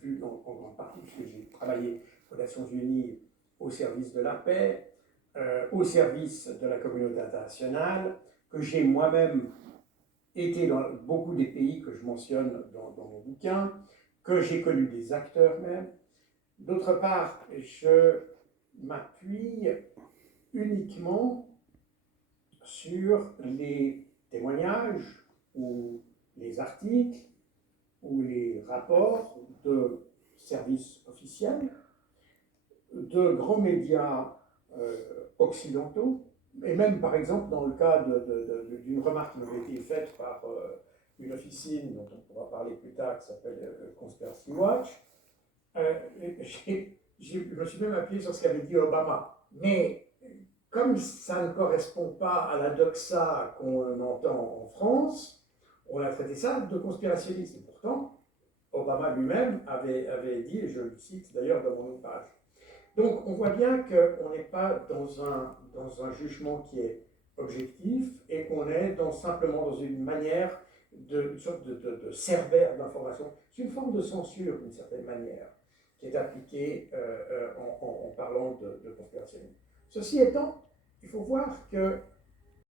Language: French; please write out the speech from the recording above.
vu en grande partie, puisque j'ai travaillé aux Nations Unies au service de la paix, au service de la communauté internationale, que j'ai moi-même été dans beaucoup des pays que je mentionne dans mon bouquin, que j'ai connu des acteurs même. D'autre part, je m'appuie uniquement sur les témoignages ou les articles ou les rapports de services officiels, de grands médias occidentaux, et même par exemple dans le cas d'une remarque qui m'avait été faite par une officine dont on pourra parler plus tard, qui s'appelle Conspiracy Watch, je me suis même appuyé sur ce qu'avait dit Obama. Mais comme ça ne correspond pas à la doxa qu'on entend en France, on a traité ça de conspirationnisme. Pourtant, Obama lui-même avait dit, et je le cite d'ailleurs dans mon ouvrage. Donc on voit bien qu'on n'est pas dans un jugement qui est objectif et qu'on est simplement dans une manière une sorte de cerbère d'information. C'est une forme de censure d'une certaine manière qui est appliquée en parlant de conspirationnisme. Ceci étant, il faut voir que